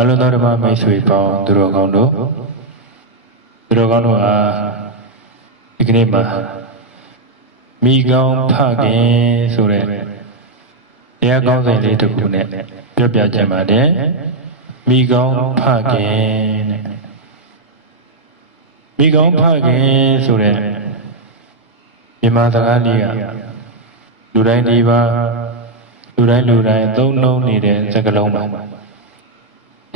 အလုံးသောဓမ္မမိတ်ဆွေပေါင်းသူတော်ကောင်းတို့သူတော်ကောင်းတို့အားဒီကနေ့မှာမိကောင်းဖခင်ဆိုတဲ့တရားကောင်းစဉ်လေးတစ်ခုနဲ့ပြောပြချင်ပါတယ်မိကောင်းဖခင်တဲ့မိကောင်းဖခင်ဆိုတဲ့မြန်မာစကားလေးကလူတိုင်းဒီပါလူတိုင်းလူတိုင်းသုံးနှုံးနေတဲ့စကားလုံးပါ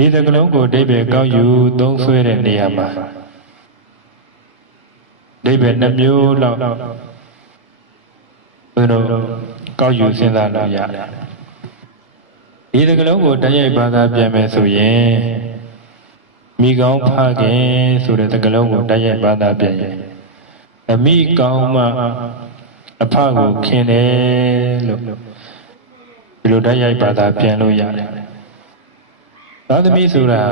ဒီစကားလုံးကိုအဓိပ္ပာယ်ကောက်ယူသုံးဆွဲတဲ့နေရာမှာအဓိပ္ပာယ်နှမျိုးလောက်ဘုရားတို့ကောက်ယူစဉ်းစားလို့ရတယ်ဒီစကားလုံးကိုတရိုက်ဘာသာပြန်မယ်ဆိုရင်မိကောင်းဖခင်ဆိုတဲ့စကားလုံးကိုတရိုက်ဘာသာပြန်ရင်အမိကောင်းမှအဖကိုခင်တယ်လို့ဒီလိုတရိုက်ဘာသာပြန်လို့ရတယ် သာသမီဆိုတာ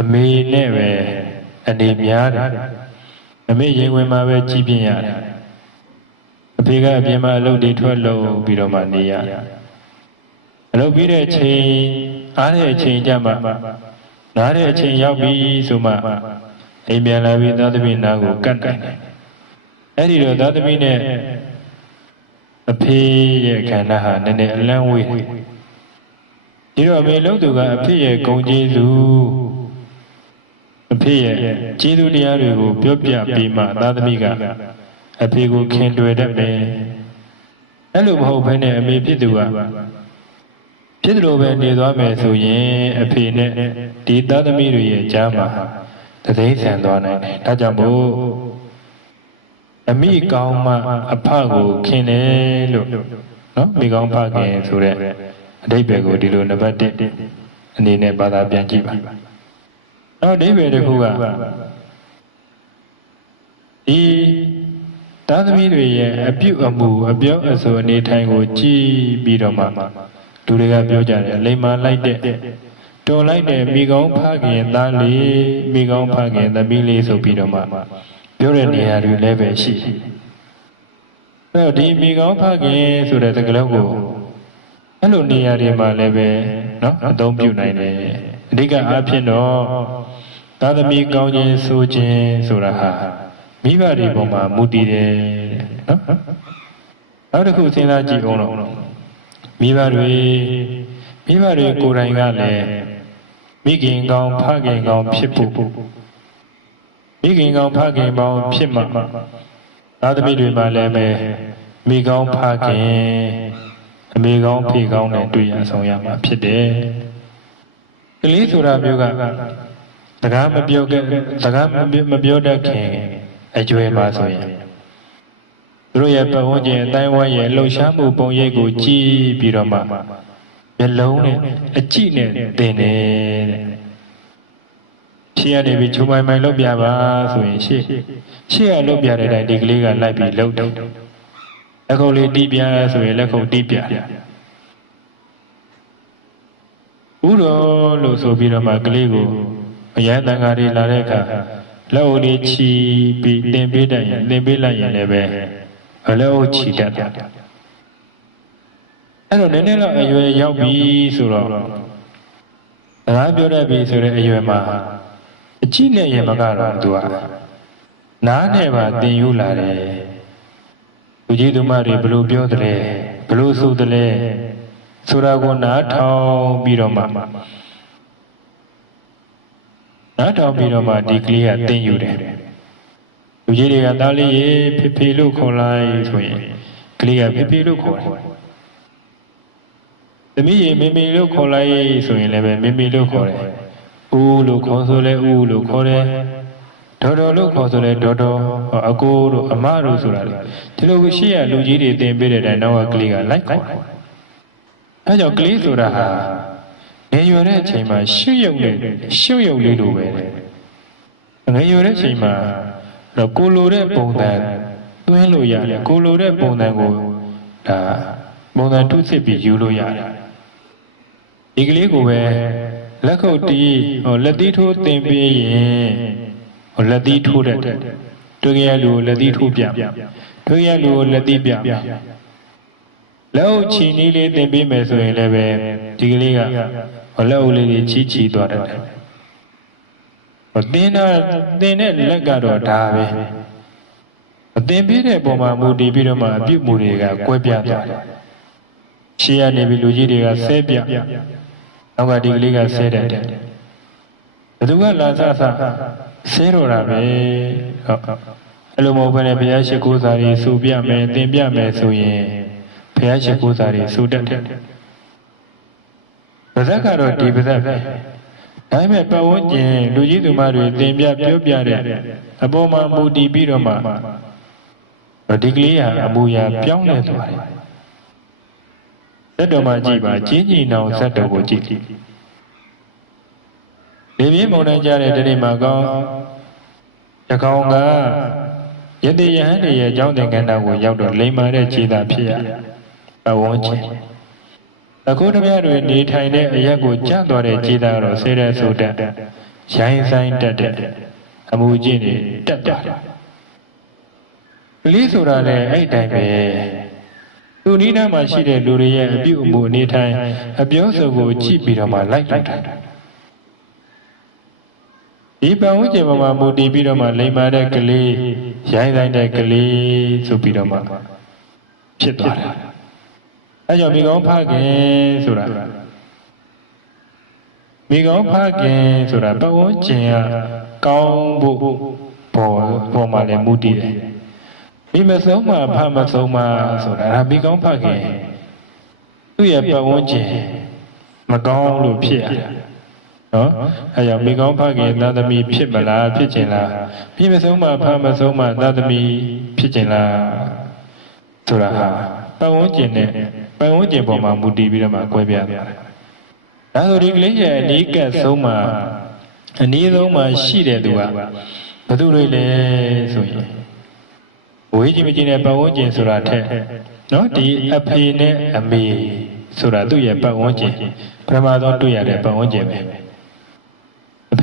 အမေနဲ့ပဲအနေများတယ်အမေရင်ဝင်မှာပဲကြည်ပြင်းရတယ်အဖေကအပြင်မှာအလုပ်တွေထွက်လို့ပြီးတော့မှနေရတယ်အလုပ်ပြီးတဲ့အချိန်အားတဲ့အချိန်ကြမှာနားတဲ့အချိန်ရောက်ပြီဆိုမှအိမ်ပြန်လာပြီးသာသမီနာကိုကတ်တယ်အဲ့ဒီတော့သာသမီနဲ့အဖေရဲ့ခန္ဓာဟာနည်းနည်းအလန့်ဝေး ဒီတော့အမေလုံးသူကအဖေရဲ့ဂုံကျေးဇူးအဖေရဲ့ကျေးဇူးတရားတွေကိုပြောပြပြီးမှသာသမီကအဖေကိုခင်တွေ့တတ်မယ်အဲ့လိုမဟုတ်ဘဲနဲ့အမေဖြစ်သူကဖြစ်တယ်လို့ပဲနေသွားမယ်ဆိုရင်အဖေနဲ့ဒီသာသမီတွေရဲ့ကြားမှာတသိန်းဆန်သွားနိုင်တယ်ဒါကြောင့်မို့အမိကောင်းမှအဖကိုခင်တယ်လို့နော်မိကောင်းဖခင်ဆိုတဲ့ အဓိပ္ပာယ်ကိုဒီလိုနံပါတ်1အနေနဲ့ဘာသာပြန်ကြည့်ပါနောက်အဓိပ္ပာယ်တစ်ခုကဒီသားသမီးတွေရဲ့အပြုအမူအပြောအဆိုအနေထိုင်ကိုကြည့်ပြီးတော့မှလူတွေကပြောကြတယ်လိမ္မာလိုက်တဲ့တော်လိုက်တဲ့မိကောင်းဖခင်သားလေးမိကောင်းဖခင်သမီးလေးဆိုပြီးတော့မှပြောတဲ့နေရာတွေလည်းပဲရှိတယ်။အဲတော့ဒီမိကောင်းဖခင်ဆိုတဲ့သကလုံးကို အဲ့လိုနေရာတွေမှာလည်းပဲเนาะအသုံးပြုနိုင်တယ်။အဓိကအားဖြင့်တော့သာသမီကောင်းခြင်းဆိုခြင်းဆိုတာဟာမိဘတွေပေါ်မှာမူတည်တယ်เนาะနောက်တစ်ခုစဉ်းစားကြည့်အောင်တော့မိဘတွေမိဘတွေကိုယ်တိုင်ကလည်းမိခင်ကောင်းဖခင်ကောင်းဖြစ်ဖို့မိခင်ကောင်းဖခင်ပေါင်းဖြစ်မှသာသမီတွေမှာလည်းပဲမိကောင်းဖခင် အမေကောင်းဖေကောင်းနဲ့တွေ့ရဆောင်ရမှာဖြစ်တယ်။ကလေးဆိုတာမျိုးကစကားမပြောခဲ့စကားမပြောတတ်ခင်အကျွဲမှာဆိုရင်သူတို့ရဲ့ပတ်ဝန်းကျင်အတိုင်းဝိုင်းရဲ့လှုပ်ရှားမှုပုံရိပ်ကိုကြည့်ပြီးတော့မှမျက်လုံးနဲ့အကြည့်နဲ့တင်တယ်တဲ့ရှေ့ကနေပြီးချုံမိုင်မိုင်လောက်ပြပါဆိုရင်ရှေ့ရှေ့ကလောက်ပြတဲ့အတိုင်းဒီကလေးကလိုက်ပြီးလောက်တယ် လက်ခုပ်လေးတီးပြဆိုရင်လက်ခုပ်တီးပြဥတော်လို့ဆိုပြီးတော့မှကလေးကိုအရန်တန်ဃာတွေလာတဲ့အခါလက်အုပ်လေးချီပြီးတင်ပေးတတ်ရင်တင်ပေးလိုက်ရင်လည်းပဲအလက်အုပ်ချီတတ်တယ်အဲ့တော့နည်းနည်းတော့အရွယ်ရောက်ပြီဆိုတော့စကားပြောတတ်ပြီဆိုတဲ့အရွယ်မှာအကြည့်နဲ့ရင်မကတော့သူကနားနဲ့ပါတင်ယူလာတယ် လူကြီးသူမတွေဘလို့ပြောတယ်ဘလို့ဆိုတယ်ဆိုတာကိုနားထောင်ပြီးတော့မှနားထောင်ပြီးတော့မှဒီကလေးကတင်ယူတယ်လူကြီးတွေကသားလေးရေဖေဖေလို့ခေါ်လိုက်ဆိုရင်ကလေးကဖေဖေလို့ခေါ်တယ်သမီးရေမေမေလို့ခေါ်လိုက်ဆိုရင်လည်းပဲမေမေလို့ခေါ်တယ်။ဦးလို့ခေါ်ဆိုလဲဦးလို့ခေါ်တယ်။ ဒေါ်တော်လို့ခေါ်ဆိုလဲဒေါ်တော်အကိုတို့အမတို့ဆိုတာလေဒီလိုရှိရလူကြီးတွေသင်ပေးတဲ့တိုင်တော့ကလေးကလိုက်ခေါ်တယ်။အဲကြောင့်ကလေးဆိုတာဟာငယ်ရွယ်တဲ့အချိန်မှာရှုပ်ရုပ်နဲ့ရှုပ်ရုပ်လေးလိုပဲ။ငယ်ရွယ်တဲ့အချိန်မှာတော့ကိုလိုတဲ့ပုံစံသွင်းလို့ရတယ်ကိုလိုတဲ့ပုံစံကိုဒါပုံစံထုစစ်ပြီးယူလို့ရတယ်ဒီကလေးကိုပဲလက်ခုပ်တီးဟိုလက်သီးထိုးတင်ပေးရင်ဟို လက်သီးထိုးတဲ့တွေ့ကြရလူကိုလက်သီးထိုးပြတွေ့ကြရလူကိုလက်သီးပြလက်အုပ်ချီနီးလေးသင်ပေးမယ်ဆိုရင်လည်းပဲဒီကလေးကဟောလက်အုပ်လေးကြီးချီချီသွားတယ်ဟောတင်းတာတင်းတဲ့လက်ကတော့ဒါပဲအသင်ပေးတဲ့ပုံမှာမူတည်ပြီးတော့မှအပြုတ်မူတွေကကွဲပြားသွားတယ်ရှေ့ကနေပြီးလူကြီးတွေကဆဲပြနောက်ကဒီကလေးကဆဲတတ်တယ်ဘယ်သူကလာဆဆ ဆဲတော့တာပဲဟုတ်အဲ့လိုမဟုတ်ဘဲနဲ့ဘုရားရှိခိုးစာတွေစူပြမယ်သင်ပြမယ်ဆိုရင်ဘုရားရှိခိုးစာတွေစူတတ်တယ်ပါဇက်ကတော့ဒီပါဇက်ပဲဒါပေမဲ့ပတ်ဝန်းကျင်လူကြီးသူမတွေသင်ပြပြောပြတဲ့အပေါ်မှာမူတည်ပြီးတော့မှဒီကလေးဟာအမူအရာပြောင်းလဲသွားတယ်ဇက်တော်မှာကြည့်ပါချင်းကြီးနောင်ဇက်တော်ကိုကြည့် လေပြင်းမုန်တိုင်းကြတဲ့တနေ့မှာကောင်းတကောင်ကယတိယဟန်တွေရဲ့အကြောင်းသင်္ကန်းတော်ကိုရောက်တော့လိမ္မာတဲ့ခြေသာဖြစ်ရပဝန်းကျင်အခုတမရတွေနေထိုင်တဲ့အရက်ကိုကြန့်သွားတဲ့ခြေသာတော့ဆေးတဲ့ဆိုတတ်ရိုင်းဆိုင်တက်တဲ့အမှုကျင့်တွေတက်သွားတယ်ကလေးဆိုတာလည်းအဲ့တိုင်းပဲသူနီးနားမှာရှိတဲ့လူတွေရဲ့အပြုအမူအနေထိုင်အပြောဆိုကိုကြည့်ပြီးတော့မှလိုက်လိုက်တာ ဒီပန်ဝန်းကျင်မှာမူတည်ပြီးတော့မှလိမ္မာတဲ့ကလေးရိုင်းဆိုင်တဲ့ကလေးဆိုပြီးတော့မှဖြစ်သွားတယ်အဲကြောင့်မိကောင်းဖခင်ဆိုတာမိကောင်းဖခင်ဆိုတာပန်ဝန်းကျင်ကကောင်းဖို့ပေါ်ပေါ်မှာလည်းမူတည်တယ်မိမဆုံးမှဖမဆုံးမှဆိုတာဒါမိကောင်းဖခင်သူ့ရဲ့ပတ်ဝန်းကျင်မကောင်းလို့ဖြစ်ရ နော်အဲကြောင့်မိကောင်းဖခင်သာသမီဖြစ်မလားဖြစ်ခြင်းလားမိမဆုံးမှဖမဆုံးမှသာသမီဖြစ်ခြင်းလားဆိုတာဟာပတ်ဝန်းကျင်နဲ့ပတ်ဝန်းကျင်ပေါ်မှာမူတည်ပြီးတော့မှကွဲပြားသွားတယ်ဒါဆိုဒီကလေးရဲ့အနီးကပ်ဆုံးမှာအနည်းဆုံးမှာရှိတဲ့သူကဘယ်သူတွေလဲဆိုရင်ဝေးကြီးမကြီးနဲ့ပတ်ဝန်းကျင်ဆိုတာထက်နော်ဒီအဖေနဲ့အမေဆိုတာသူ့ရဲ့ပတ်ဝန်းကျင်ပထမဆုံးတွေ့ရတဲ့ပတ်ဝန်းကျင်ပဲ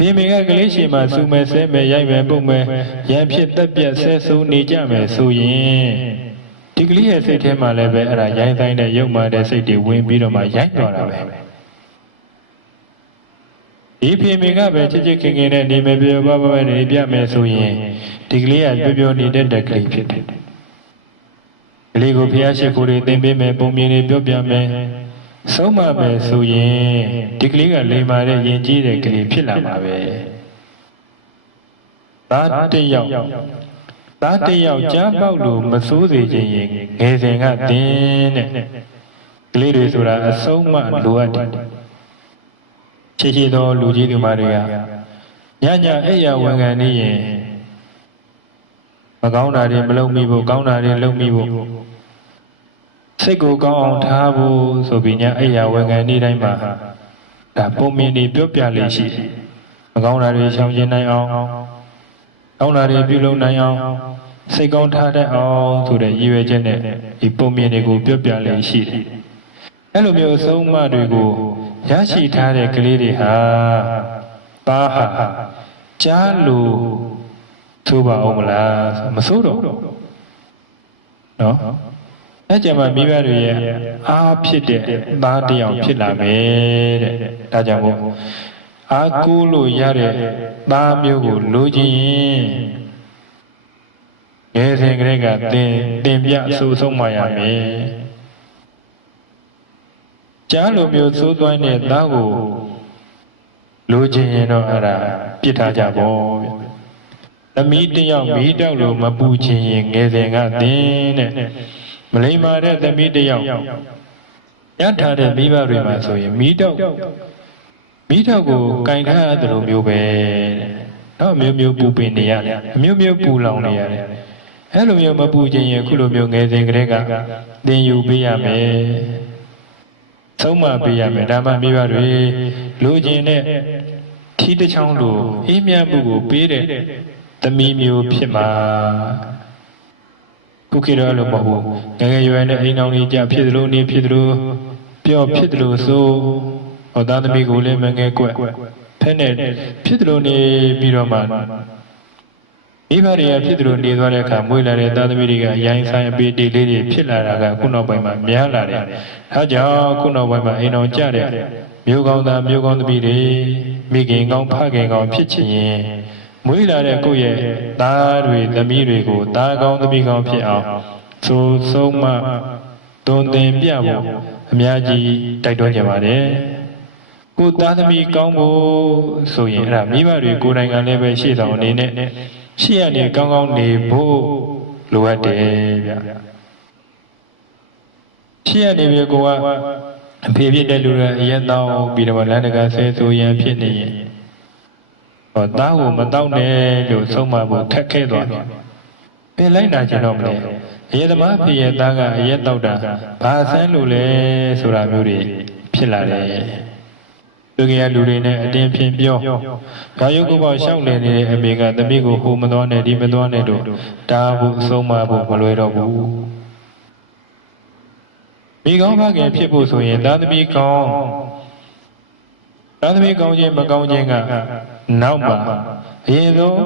အဖေမေကကလေးရှိမှစူမယ်ဆဲမယ်ရိုက်မယ်ပုတ်မယ်ရံဖြစ်တက်ပြက်ဆဲဆိုးနေကြမယ်ဆိုရင်ဒီကလေးရဲ့စိတ်ထဲမှာလည်းပဲအဲ့ဒါရိုင်းဆိုင်တဲ့ရုပ်မာတဲ့စိတ်တွေဝင်ပြီးတော့မှရိုက်သွားတာပဲဒီဖေမေကပဲချစ်ချစ်ခင်ခင်နဲ့နေမယ်ပြောပါပါပဲနေပြမယ်ဆိုရင်ဒီကလေးကပြောပြောနေတဲ့တက်ကလေးဖြစ်တယ်ကလေးကိုဖျားရှိခိုးတွေသင်ပေးမယ်ပုံမြင်တွေပြောပြမယ် ဆုံးမမယ်ဆိုရင်ဒီကလေးကလိမ္မာတဲ့ယဉ်ကျေးတဲ့ကလေးဖြစ်လာမှာပဲသားတစ်ယောက်သားတစ်ယောက်ကြားပေါက်လို့မစိုးစေခြင်းရင်ငယ်စဉ်ကတင်းတဲ့ကလေးတွေဆိုတာအဆုံးမလိုအပ်တယ်ချစ်ချစ်သောလူကြီးသူမတွေကညညအဲ့ရဝန်ခံနေရင်မကောင်းတာတွေမလုပ်မိဖို့ကောင်းတာတွေလုပ်မိဖို့ စိတ်ကိုကောင်းအောင်ထားဖို့ဆိုပြီးညအဲ့ရဝန်ခံနေတိုင်းမှာဒါပုံမြင်နေပြောပြလေးရှိမကောင်းတာတွေရှောင်ကျဉ်နိုင်အောင်ကောင်းတာတွေပြုလုပ်နိုင်အောင်စိတ်ကောင်းထားတတ်အောင်ဆိုတဲ့ရည်ရွယ်ချက်နဲ့ဒီပုံမြင်တွေကိုပြောပြလေးရှိတယ်အဲ့လိုမျိုးအဆုံးအမတွေကိုရရှိထားတဲ့ကလေးတွေဟာပါဟာကြားလို့သိုးပါအောင်မလားမဆိုးတော့နော် အဲကြမှာမိဘတွေရဲ့အားဖြစ်တဲ့သားတစ်ယောက်ဖြစ်လာမယ်တဲ့ဒါကြောင့်မို့အားကိုးလို့ရတဲ့သားမျိုးကိုလိုချင်ရင်ငယ်စဉ်ကလေးကသင်သင်ပြအဆိုးဆုံးမှရမယ်ကြားလိုမျိုးသိုးသွိုင်းတဲ့သားကိုလိုချင်ရင်တော့အဲ့ဒါပြစ်ထားကြပေါ့ဗျသမီးတယောက်မီးတောက်လို့မပူချင်ရင်ငယ်စဉ်ကသင်တဲ့ မလိမ္မာတဲ့သမီးတယောက်ရထားတဲ့မိဘတွေမှာဆိုရင်မီးတောက်မီးတောက်ကိုကင်ထားရတယ်လို့မျိုးပဲတဲ့တော့မျိုးမျိုးပူပင်နေရတယ်အမျိုးမျိုးပူလောင်နေရတယ်အဲ့လိုမျိုးမပူချင်ရင်ခုလိုမျိုးငယ်စဉ်ကလေးကသင်ယူပေးရမယ်သုံးမပေးရမယ်ဒါမှမိဘတွေလူကျင်တဲ့ထီးတစ်ချောင်းလိုအေးမြတ်မှုကိုပေးတဲ့သမီးမျိုးဖြစ်မှာ ခုခေတ်တော့လို့မဟုတ်ဘူးငယ်ငယ်ရွယ်နဲ့အိမ်အောင်ကြီးကြဖြစ်သလိုနေဖြစ်သလိုပြောဖြစ်သလိုဆိုဟောသားသမီးကိုလည်းမငယ်ကွက်ဖက်နဲ့ဖြစ်သလိုနေပြီးတော့မှမိဘတွေကဖြစ်သူလိုနေသွားတဲ့အခါမွေးလာတဲ့သားသမီးတွေကအရင်ဆိုင်အပေတေလေးတွေဖြစ်လာတာကခုနောက်ပိုင်းမှာများလာတယ်။ဒါကြောင့်ခုနောက်ပိုင်းမှာအိမ်တော်ကြတဲ့မျိုးကောင်းသားမျိုးကောင်းသမီးတွေမိခင်ကောင်းဖခင်ကောင်းဖြစ်ချင်ရင် မွေးလာတဲ့ကိုယ့်ရဲ့သားတွေသမီးတွေကိုသားကောင်းသမီးကောင်းဖြစ်အောင်သို့ဆုံးမသွန်သင်ပြဖို့အများကြီးတိုက်တွန်းကြပါတယ်။ကိုယ်သားသမီးကောင်းဖို့ဆိုရင်အဲ့ဒါမိဘတွေကိုယ်တိုင်ကလည်းပဲရှေ့ဆောင်အနေနဲ့ရှေ့ကနေကောင်းကောင်းနေဖို့လိုအပ်တယ်ဗျရှေ့ကနေပြီကိုကအဖေဖြစ်တဲ့လူတွေအရက်တောင်းပြီးတော့လမ်းတကာဆဲဆိုရန်ဖြစ်နေရင် ဟောသားကိုမတောက်နဲ့လို့ဆုံးမဖို့ထက်ခဲသွားပြီပြင်လိုက်နာကြတော့မလဲအရက်သမားဖေရဲ့သားကအရက်တောက်တာဘာဆန်းလို့လဲဆိုတာမျိုးတွေဖြစ်လာတယ်လူကြီးလူတွေနဲ့အတင်းဖြင်ပြောဘာယုတ်ကပေါ့ရှောက်နေနေတဲ့အမေကသမီးကိုဟိုမသွားနဲ့ဒီမသွားနဲ့တို့တားဖို့အဆုံးမဖို့မလွယ်တော့ဘူးမိကောင်းဖခင်ဖြစ်ဖို့ဆိုရင်သားသမီးကောင်းသားသမီးကောင်းခြင်းမကောင်းခြင်းက နောက်မှာအရင်ဆုံး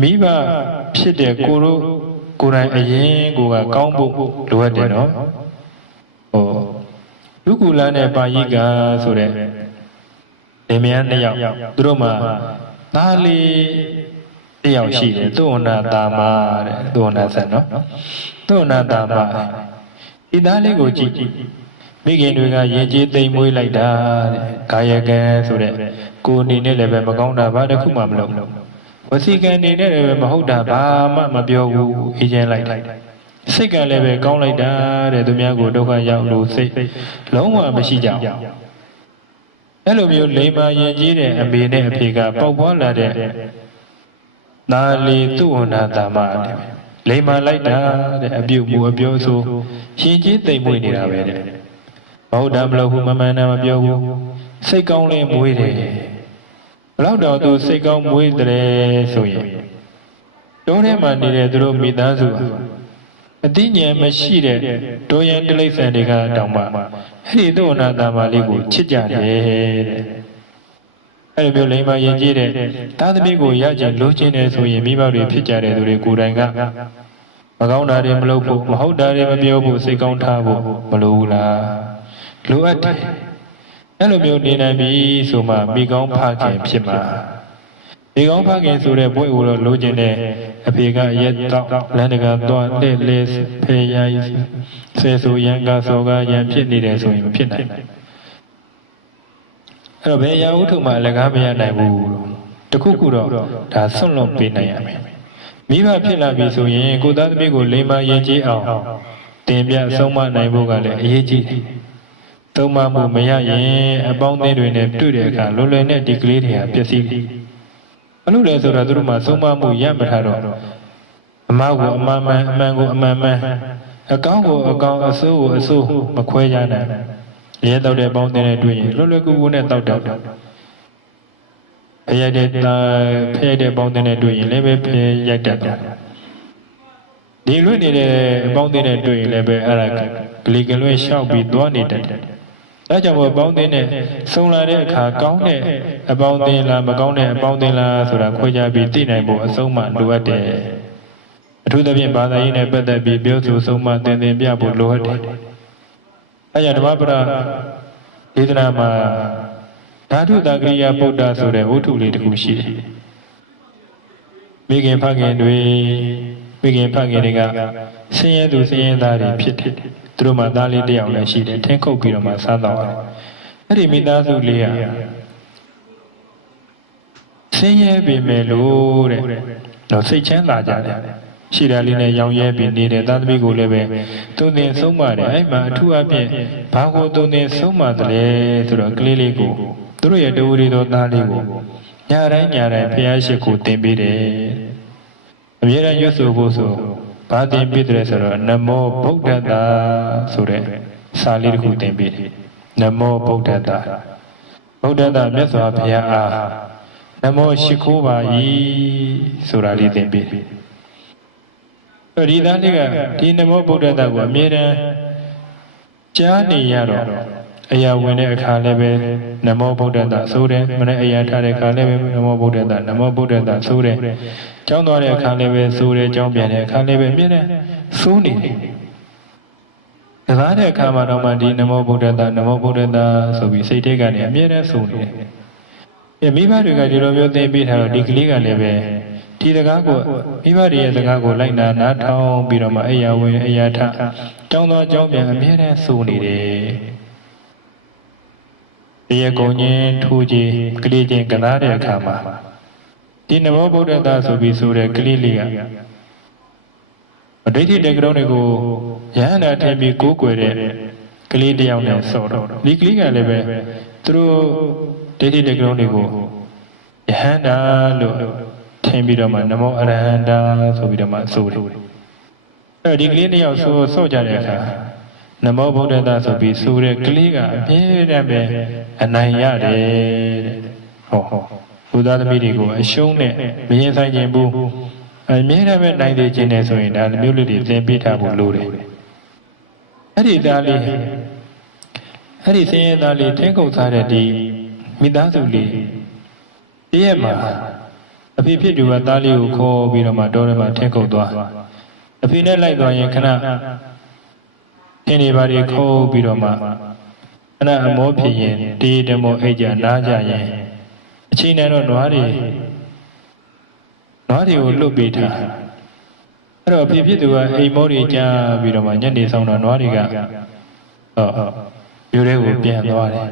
မိဘဖြစ်တဲ့ကိုတို့ကိုယ်တိုင်အရင်ကိုကကောင်းဖို့လိုအပ်တယ်နော်ဟိုလူကူလာနဲ့ပါဠိကဆိုတဲ့လင်မယားနှစ်ယောက်သူတို့မှာသားလေးတစ်ယောက်ရှိတယ်သုဝနာတာမတဲ့သုဝနာဆက်နော်သုဝနာတာမဒီသားလေးကိုကြည့် မိခင်တွေကရင်ကျေးသိမ်မွေးလိုက်တာတဲ့ကာယကံဆိုတဲ့ကိုယ်အနေနဲ့လည်းပဲမကောင်းတာဘာတစ်ခုမှမလုပ်ဝစီကံအနေနဲ့လည်းပဲမဟုတ်တာဘာမှမပြောဘူးအေးချမ်းလိုက်တယ်စိတ်ကလည်းပဲကောင်းလိုက်တာတဲ့သူများကိုဒုက္ခရောက်လို့စိတ်လုံးဝမရှိကြဘူးအဲ့လိုမျိုးလိမ္မာရင်ကြီးတဲ့အမေနဲ့အဖေကပေါက်ပွားလာတဲ့နာလီသူဝနာတာမတဲ့လိမ္မာလိုက်တာတဲ့အပြုတ်မှုအပြောဆိုရင်ကြီးသိမ့်မွေ့နေတာပဲတဲ့ မဟုတ်တာမလို့ဘူးမမှန်တာမပြောဘူးစိတ်ကောင်းလဲမွေးတယ်ဘလောက်တော့သူစိတ်ကောင်းမွေးတယ်ဆိုရင်တိုးထဲမှာနေတဲ့သူတို့မိသားစုအသိဉာဏ်မရှိတဲ့တိုးရန်တိလိษံတွေကတောင်မှအဲ့ဒီသုဝနာတာမလေးကိုချစ်ကြတယ်တဲ့အဲ့လိုမျိုးလိမ္မာရင်ကြီးတဲ့သားသမီးကိုရကြလိုချင်တယ်ဆိုရင်မိဘတွေဖြစ်ကြတဲ့သူတွေကိုယ်တိုင်ကမကောင်းတာတွေမလုပ်ဖို့မဟုတ်တာတွေမပြောဖို့စိတ်ကောင်းထားဖို့မလိုဘူးလား လိုအပ်တယ်အဲ့လိုမျိုးနေနိုင်ပြီဆိုမှမိကောင်းဖခင်ဖြစ်မှာမိကောင်းဖခင်ဆိုတဲ့ဘွဲ့ကိုတော့လိုချင်တဲ့အဖေကရက်တော့လမ်းတကာသွားလက်လဲဖေးရိုင်းဆဲဆိုရန်ကစောကရန်ဖြစ်နေတယ်ဆိုရင်မဖြစ်နိုင်ဘူးအဲ့တော့ဘယ်ရာဟုထုမှအလကားမရနိုင်ဘူးတခုခုတော့ဒါဆွန့်လွတ်ပေးနိုင်ရမယ်မိဘဖြစ်လာပြီဆိုရင်ကိုသားသမီးကိုလိမ္မာရင်ကြီးအောင်တင်ပြဆုံးမနိုင်ဖို့ကလည်းအရေးကြီးတယ် သုံးမမှုမရရင်အပေါင်းအသင်းတွေနဲ့တွေ့တဲ့အခါလွယ်လွယ်နဲ့ဒီကလေးတွေကပျက်စီးတယ်ဘာလို့လဲဆိုတော့သူတို့မှသုံးမမှုရမထားတော့အမှားကိုအမှန်မှန်အမှန်ကိုအမှန်မှန်အကောင်းကိုအကောင်းအဆိုးကိုအဆိုးမခွဲကြနိုင်ရဲတော့တဲ့ပေါင်းတဲ့နဲ့တွေ့ရင်လွယ်လွယ်ကူကူနဲ့တောက်တောက်ဖျက်တဲ့ဖျက်တဲ့ပေါင်းတဲ့နဲ့တွေ့ရင်လည်းပဲဖျက်ရိုက်တတ်တယ်ဒီလွင့်နေတဲ့အပေါင်းတဲ့နဲ့တွေ့ရင်လည်းပဲအဲ့ဒါကလေးကလွင့်ရှောက်ပြီးသွားနေတတ်တယ် ဒါကြောင့်မို့ပေါင်းတဲ့နဲ့ဆုံလာတဲ့အခါကောင်းတဲ့အပေါင်းအသင်းလားမကောင်းတဲ့အပေါင်းအသင်းလားဆိုတာခွဲခြားပြီးသိနိုင်ဖို့အဆုံးမှလိုအပ်တယ်အထူးသဖြင့်ဘာသာရေးနဲ့ပတ်သက်ပြီးပြောဆိုဆုံးမသင်သင်ပြဖို့လိုအပ်တယ်အဲကြောင့်ဓမ္မပဒဒေသနာမှာဓာတုတကရိယာပုဒ္ဒဆိုတဲ့ဝတ္ထုလေးတစ်ခုရှိတယ်မိခင်ဖခင်တွေမိခင်ဖခင်တွေကဆင်းရဲသူဆင်းရဲသားတွေဖြစ်တယ် သူတို့မှသားလေးတစ်ယောက်လည်းရှိတယ်ထင်းခုတ်ပြီးတော့မှစားတော့တယ်အဲ့ဒီမိသားစုလေးကဆင်းရဲပေမဲ့လို့တဲ့တော့စိတ်ချမ်းသာကြတယ်ရှိတယ်လေးနဲ့ရောင်ရဲပြီးနေတဲ့သားသမီးကိုလည်းပဲသူသင်ဆုံးပါတယ်အဲ့မှာအထူးအဖြင့်ဘာကိုသူသင်ဆုံးပါတယ်လဲဆိုတော့ကလေးလေးကိုသူတို့ရဲ့တူရီတော်သားလေးကိုညာတိုင်းညာတိုင်းဖះရှိခိုးသင်ပေးတယ်အမြဲတမ်းရွတ်ဆိုဖို့ဆို ဘာသင်ပေးတယ်ဆိုတော့နမောဗုဒ္ဓတာဆိုတဲ့စာလေးတစ်ခုသင်ပေးတယ်နမောဗုဒ္ဓတာဗုဒ္ဓတာမြတ်စွာဘုရားအားနမောရှိခိုးပါ၏ဆိုတာလေးသင်ပေးတယ်ဒီသားလေးကဒီနမောဗုဒ္ဓတာကိုအမြဲတမ်းကြားနေရတော့ အရာဝင်တဲ့အခါလည်းပဲနမောဗုဒ္ဓတဆိုတယ်မနေ့အရာထားတဲ့အခါလည်းပဲနမောဗုဒ္ဓတနမောဗုဒ္ဓတဆိုတယ်ကျောင်းသွားတဲ့အခါလည်းပဲဆိုတယ်ကျောင်းပြန်တဲ့အခါလည်းပဲမြင်တယ်ဆိုနေတယ်ကစားတဲ့အခါမှာတော့မှဒီနမောဗုဒ္ဓတနမောဗုဒ္ဓတဆိုပြီးစိတ်ထဲကနေအမြဲတမ်းဆိုနေတယ်အဲမိဘတွေကဒီလိုမျိုးသင်ပေးထားတော့ဒီကလေးကလည်းပဲဒီစကားကိုမိဘတွေရဲ့စကားကိုလိုက်နာနားထောင်ပြီးတော့မှအရာဝင်အရာထကျောင်းသွားကျောင်းပြန်အမြဲတမ်းဆိုနေတယ်တ ရားကုံချင်းထူကြီးကလေးချင်းကစားတဲ့အခါမှာဒီနဘောဗုဒ္ဓသာဆိုပြီးဆိုတဲ့ကလေးလေးကအဋ္ဌိတေကရုံးတွေကိုယဟန္တာထင်ပြီးကိုးကွယ်တဲ့ကလေးတစ်ယောက်နဲ့ဆော့တော့ဒီကလေးကလည်းပဲသူတို့ဒိဋ္ဌိတေကရုံးတွေကိုယဟန္တာလို့ထင်ပြီးတော့မှနမောအရဟန္တာဆိုပြီးတော့မှဆိုတယ်အဲ့ဒီကလေးတစ်ယောက်ဆိုဆော့ကြတဲ့အခါ နမောဗုဒ္ဓတာဆိုပြီးဆိုတဲ့ကလေးကအမြဲတမ်းပဲအနိုင်ရတယ်တဲ့ဟောဟောဘုရားသမီးတွေကိုအရှုံးနဲ့မရင်ဆိုင်ခြင်းဘူးအမြဲတမ်းပဲနိုင်သေးခြင်းနဲ့ဆိုရင်ဒါမျိုးလေးတွေသင်ပေးထားဖို့လိုတယ်အဲ့ဒီသားလေးအဲ့ဒီစင်ရသားလေးထင်းကုန်စားတဲ့ဒီမိသားစုလေးတည့်ရက်မှာအဖေဖြစ်သူကသားလေးကိုခေါ်ပြီးတော့မှတောထဲမှာထင်းကုန်သွားအဖေနဲ့လိုက်သွားရင်ခဏအ င်းဒီပါတွေခိုးပြီးတော့မှခဏအမောဖြစ်ရင်တေးတမောအိတ်ကြနားကြရင်အချိန်နဲ့တော့နွားတွေနွားတွေကိုလွတ်ပေးထားအဲ့တော့အဖေဖြစ်သူကအိမ်မောတွေကြားပြီးတော့မှညနေဆောင်တော့နွားတွေကဟောမြို့တွေကိုပြန်သွားတယ်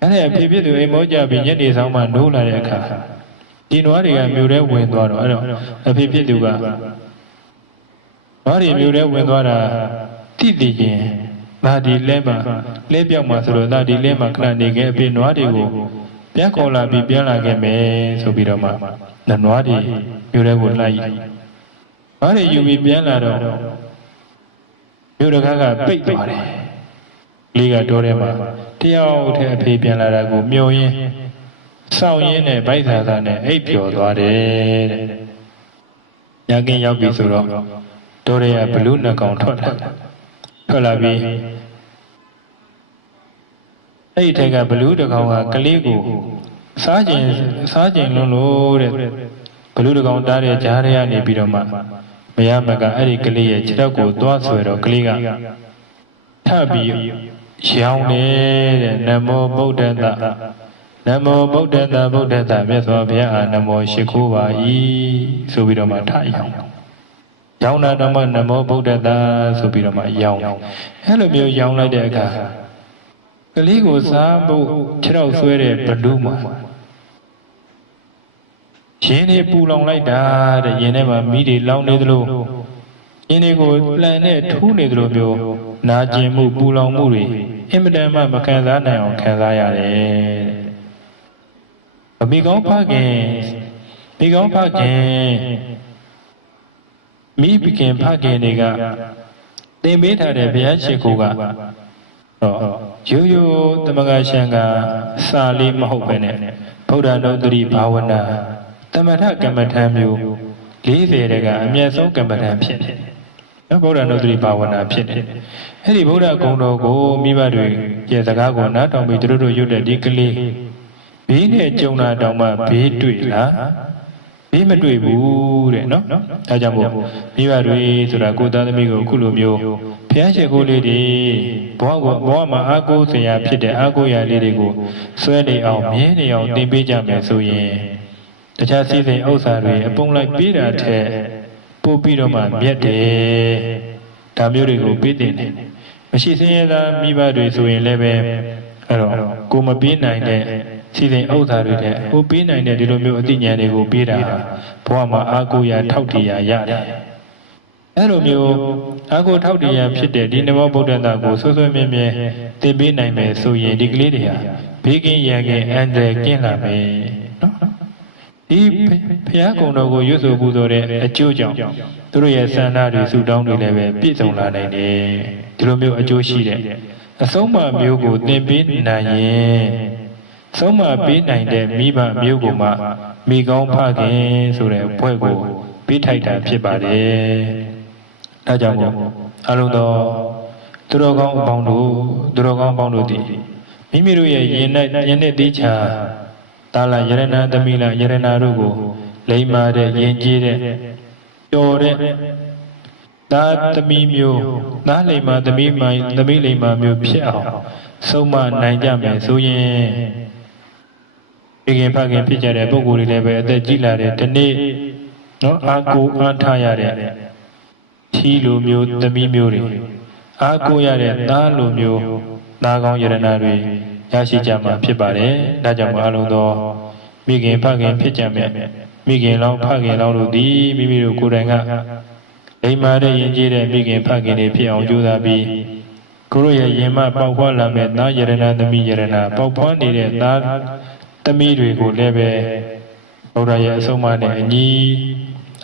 အဲ့ဒါအဖေဖြစ်သူအိမ်မောကြပြီးညနေဆောင်မှနိုးလာတဲ့အခါဒီနွားတွေကမြို့ထဲဝင်သွားတော့အဲ့တော့အဖေဖြစ်သူက ဘာတွေမျိုးတဲ့ဝင်သွားတာတိတိချင်းဒါဒီလဲမှာလဲပြောက်မှာဆိုတော့ဒါဒီလဲမှာခဏနေခဲ့အပြင်နွားတွေကိုပြန်ခေါ်လာပြီးပြန်လာခဲ့မယ်ဆိုပြီးတော့မှနွားတွေမျိုးတဲ့ကိုလိုက်ဘာတွေယူပြီးပြန်လာတော့မျိုးတကားကပိတ်သွားတယ်လေးကတော့ထဲမှာတယောက်တည်းအဖေပြန်လာတာကိုမျောရင်းစောင့်ရင်းနဲ့ဗိုက်သာသာနဲ့အိပ်ပျော်သွားတယ်တဲ့ညကင်းရောက်ပြီဆိုတော့ တို့ရဘလူးနှကောင်ထွက်လာထွက်လာပြီးအဲ့ဒီထက်ကဘလူးတစ်ကောင်ကကလေးကိုစားကျင်စားကျင်လွန်းလို့တဲ့ဘလူးတစ်ကောင်တားတဲ့ကြားထဲကနေပြီးတော့မှမရမကအဲ့ဒီကလေးရဲ့ခြေထောက်ကိုသွားဆွဲတော့ကလေးကထပ်ပြီးရောင်းနေတဲ့နမောဗုဒ္ဓတနမောဗုဒ္ဓတဗုဒ္ဓတမြတ်စွာဘုရားအာနမောရှိခိုးပါ၏ဆိုပြီးတော့မှထရောင်း ရောင်းတာတော့မှနမောဗုဒ္ဓတာဆိုပြီးတော့မှရောင်းအဲ့လိုမျိုးရောင်းလိုက်တဲ့အခါကလေးကိုစားဖို့ခြေထောက်ဆွဲတဲ့ဘလူးမှာရင်တွေပူလောင်လိုက်တာတဲ့ရင်ထဲမှာမိတွေလောင်နေသလိုရင်တွေကိုလှန်နဲ့ထူးနေသလိုမျိုးနာကျင်မှုပူလောင်မှုတွေအင်မတန်မှမခံစားနိုင်အောင်ခံစားရတယ်တဲ့အမိကောင်းဖခင်မိကောင်းဖခင် မိဘခင်ဖခင်တွေကသင်ပေးထားတဲ့ဘုရားရှိခိုးကဟောရိုးရိုးသမဂရှံကစာလေးမဟုတ်ပဲနဲ့ဗုဒ္ဓနုတ္တိဘာဝနာတမထကမ္မထံမျိုး40တကအမျက်ဆုံးကမ္မထံဖြစ်တယ်နော်ဗုဒ္ဓနုတ္တိဘာဝနာဖြစ်တယ်အဲ့ဒီဗုဒ္ဓဂုံတော်ကိုမိဘတွေရဲ့စကားကိုနားထောင်ပြီးသူတို့တို့ရွတ်တဲ့ဒီကလေးဘေးနဲ့ကြုံတာတောင်မှဘေးတွေ့လား ဘေးမတွေ့ဘူးတဲ့နော်အဲကြောင့်မို့မိဘတွေဆိုတာကိုယ်သားသမီးကိုအခုလိုမျိုးဘုရားရှိခိုးလေးတွေဘဝကိုဘဝမှာအာကိုးစရာဖြစ်တဲ့အာကိုးရာလေးတွေကိုဆွဲနေအောင်မြင်းနေအောင်သင်ပေးကြမယ်ဆိုရင်တခြားစည်းစိမ်ဥစ္စာတွေအပုံလိုက်ပေးတာထက်ပို့ပြီးတော့မှမြတ်တယ်ဒါမျိုးတွေကိုပေးတင်တယ်မရှိစင်းရသားမိဘတွေဆိုရင်လည်းပဲအဲ့တော့ကိုမပေးနိုင်တဲ့ စီစဉ်ဥစ္စာတွေတဲ့ဟိုပေးနိုင်တဲ့ဒီလိုမျိုးအသိဉာဏ်တွေကိုပေးတာဘဝမှာအာကိုရာထောက်တရာရတယ်အဲ့လိုမျိုးအာကိုထောက်တရာဖြစ်တဲ့ဒီနမောဗုဒ္ဓတာကိုဆွဆွမြဲမြဲသင်ပေးနိုင်မယ်ဆိုရင်ဒီကလေးတွေဟာဘေးကင်းရန်ကင်းအန္တရာယ်ကင်းလာမယ်နော်ဒီဘုရားကုံတော်ကိုရွတ်ဆိုပူဇော်တဲ့အကျိုးကြောင့်သူတို့ရဲ့ဆန္ဒတွေဆုတောင်းတွေလည်းပဲပြည့်စုံလာနိုင်တယ်ဒီလိုမျိုးအကျိုးရှိတဲ့အဆုံးအမမျိုးကိုသင်ပေးနိုင်ရင် ဆုံးမပေးနိုင်တဲ့မိဘမျိုးကိုမှမိကောင်းဖခင်ဆိုတဲ့ဘွဲ့ကိုပေးထိုက်တာဖြစ်ပါတယ်။ဒါကြောင့်မို့အလုံးသောသူတော်ကောင်းအပေါင်းတို့သူတော်ကောင်းအပေါင်းတို့သည်မိမိတို့ရဲ့ယင်နဲ့ယင်နဲ့တိချာတာလာယရဏသမီလာယရဏတို့ကိုလိမ္မာတဲ့ယင်ကြီးတဲ့တော်တဲ့သာသမီမျိုးသာလိမ္မာသမီမိုင်သမီလိမ္မာမျိုးဖြစ်အောင်ဆုံးမနိုင်ကြမယ်ဆိုရင် ဒီခင်ဖခင်ဖြစ်ကြတဲ့ပုဂ္ဂိုလ်တွေလည်းပဲအသက်ကြီးလာတဲ့ဒီနေ့နော်အာကိုအားထားရတဲ့ဖြီးလိုမျိုးသမီးမျိုးတွေအားကိုရတဲ့သားလိုမျိုးသားကောင်းယရနာတွေရရှိကြမှာဖြစ်ပါတယ်ဒါကြောင့်မအားလုံးသောမိခင်ဖခင်ဖြစ်ကြမယ်မိခင်လောင်းဖခင်လောင်းတို့သည်မိမိတို့ကိုယ်တိုင်ကလိမ္မာတဲ့ယဉ်ကျေးတဲ့မိခင်ဖခင်တွေဖြစ်အောင်ကြိုးစားပြီးကိုတို့ရဲ့ရင်မပေါက်ဖွားလာမဲ့သားယရနာသမီးယရနာပေါက်ဖွားနေတဲ့သား သမီးတွေကိုလည်းပဲဘုရားရဲ့အဆုံးအမနဲ့အညီ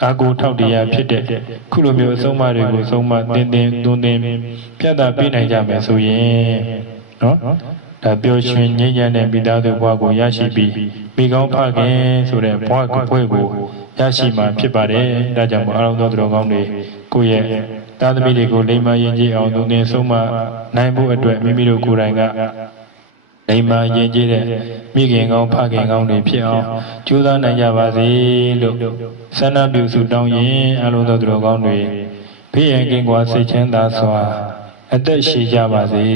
အာကိုထောက်တရားဖြစ်တဲ့ခုလိုမျိုးအဆုံးအမတွေကိုအဆုံးအမတင်းတင်းသွန်းတင်းပြသပေးနိုင်ကြမယ်ဆိုရင်နော်ဒါပျော်ရွှင်ငြိမ်းချမ်းတဲ့မိသားစုဘဝကိုရရှိပြီးမိကောင်းဖခင်ဆိုတဲ့ဘဝကိုဘွဲကိုရရှိမှာဖြစ်ပါတယ်ဒါကြောင့်မို့အားလုံးသောသူတော်ကောင်းတွေကိုယ့်ရဲ့သားသမီးတွေကိုလိမ္မာရင်ကြီးအောင်သွန်းတင်းဆုံးမနိုင်ဖို့အတွက်မိမိတို့ကိုယ်တိုင်က လိမ္မာရင်ကျေးတဲ့မိခင်ကောင်းဖခင်ကောင်းတွေဖြစ်အောင်ကြိုးစားနိုင်ကြပါစေလို့ဆန္ဒပြုဆုတောင်းရင်အလုံးစုံသူတော်ကောင်းတွေဖေးရန်ကင်းကွာစိတ်ချမ်းသာစွာအသက်ရှိကြပါစေ